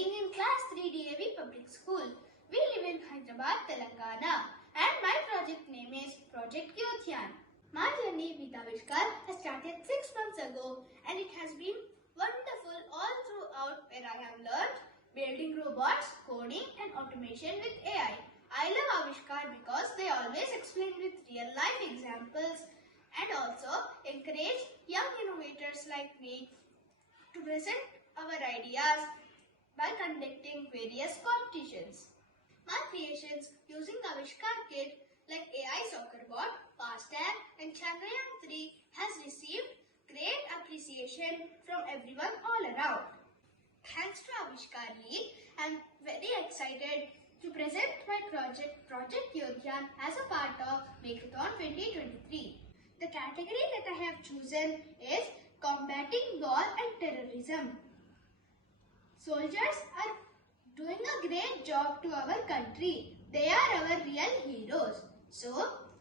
studying in class 3 DAV Public School. We live in Hyderabad, Telangana, and my project name is Project Kyothian. My journey with Avishkaar has started 6 months ago, and it has been wonderful all throughout, where I have learned building robots, coding and automation with AI. I love Avishkaar because they always explain with real life examples and also encourage young innovators like me to present our ideas by conducting various competitions. My creations using Avishkaar kit like AI soccer bot, FastTag and Chandrayaan-3 has received great appreciation from everyone all around. Thanks to Avishkaar League, I am very excited to present my project Kyothian as a part of Makeathon 2023. The category that I have chosen is Combating War and Terrorism. Soldiers are doing a great job to our country. They are our real heroes. So,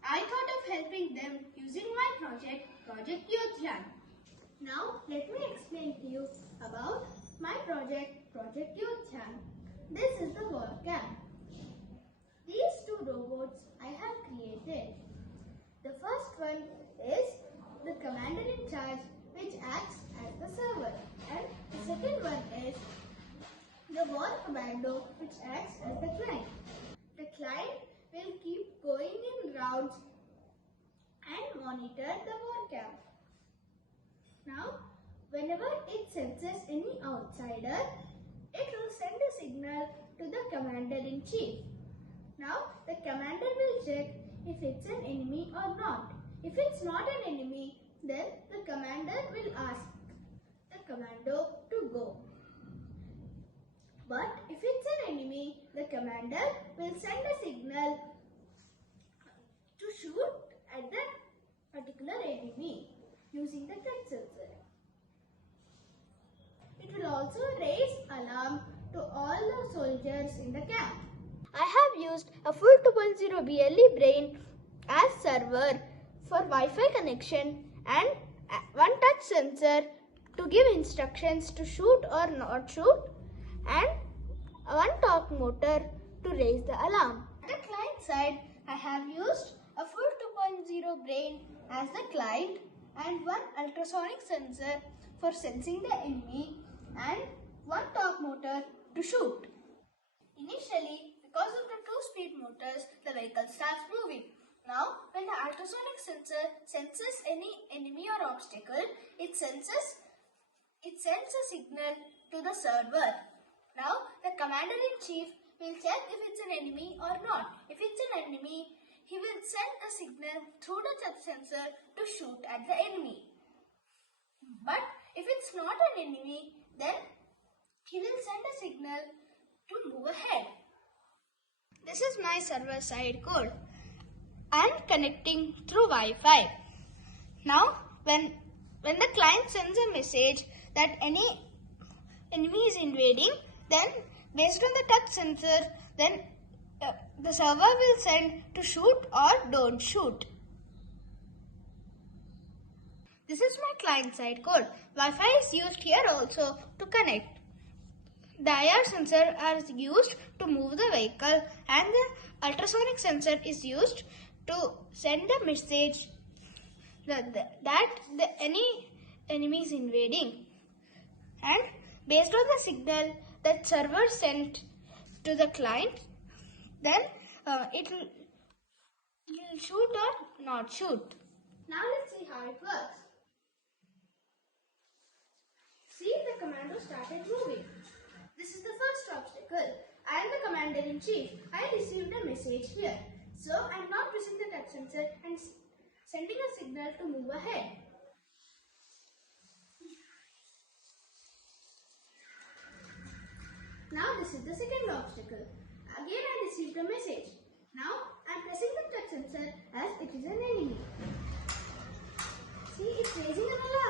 I thought of helping them using my project Kyothian. Now, let me explain to you about my project Kyothian. This is the war camp. These two robots I have created. The first one is the commander in charge, which acts as the server, and the second one is the war commando, which acts as the client. The client will keep going in rounds and monitor the war camp. Now, whenever it senses any outsider, it will send a signal to the commander-in-chief. Now, the commander will check if it's an enemy or not. If it's not an enemy, then the commander will ask the commando to go. But if it's an enemy, the commander will send a signal to shoot at that particular enemy using the touch sensor. It will also raise alarm to all the soldiers in the camp. I have used a full 2.0 BLE brain as server for Wi-Fi connection and one touch sensor to give instructions to shoot or not shoot, and one torque motor to raise the alarm. At the client side, I have used a full 2.0 brain as the client and one ultrasonic sensor for sensing the enemy and one torque motor to shoot. Initially, because of the two-speed motors, the vehicle starts moving. Now, when the ultrasonic sensor senses any enemy or obstacle, it sends a signal to the server. Now, the commander-in-chief will check if it's an enemy or not. If it's an enemy, he will send a signal through the touch sensor to shoot at the enemy. But if it's not an enemy, then he will send a signal to move ahead. This is my server-side code. I am connecting through Wi-Fi. Now, when the client sends a message that any enemy is invading, then based on the touch sensor, then the server will send to shoot or don't shoot. This is my client-side code. Wi-Fi is used here also to connect. The IR sensor is used to move the vehicle, and the ultrasonic sensor is used to send a message that any enemy is invading. And based on the signal that server sent to the client, then it will shoot or not shoot. Now let's see how it works. See, the commando started moving. This is the first obstacle. I am the commander-in-chief. I received a message here. So, I am now pressing the touch sensor and sending a signal to move ahead. Now, this is the second obstacle. Again, I received a message. Now, I am pressing the touch sensor as it is an enemy. See, it's raising an alarm.